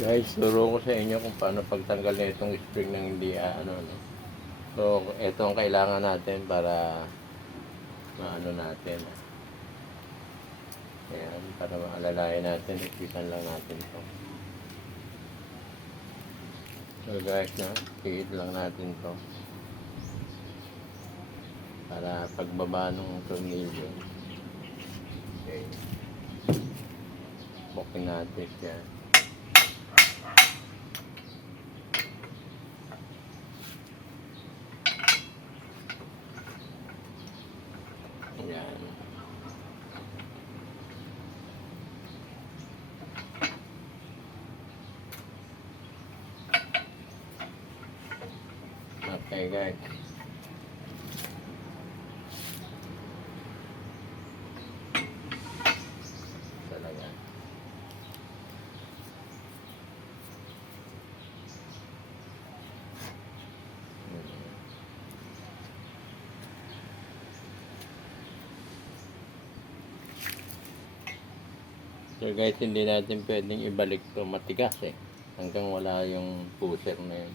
Guys, turo ko sa inyo kung paano pagtanggal na itong spring ng hindi ano, no? So, ito ang kailangan natin para maano natin. Ayan, para maalalayan natin, ipisan lang natin ito. So guys, na, hihit lang natin to para pagbaba ng tornilyo. Okay. Bukin natin siya. Ayan. Okay guys. Talaga. So guys, hindi natin pwedeng ibalik to matigas hanggang wala yung pusher na yun.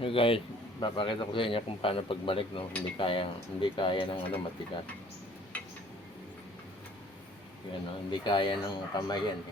So guys, papakita ko sa inyo kung paano pagbalik, no? Hindi kaya ng ano matigas. Yan, no? Hindi kaya ng kamay yan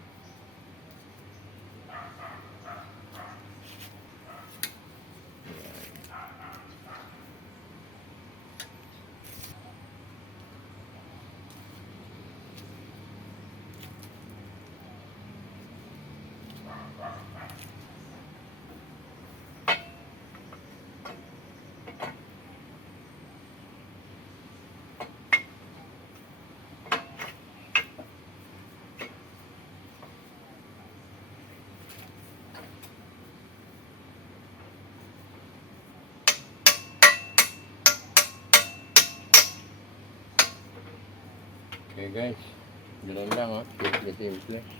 Okay guys, ganoon lang, simple.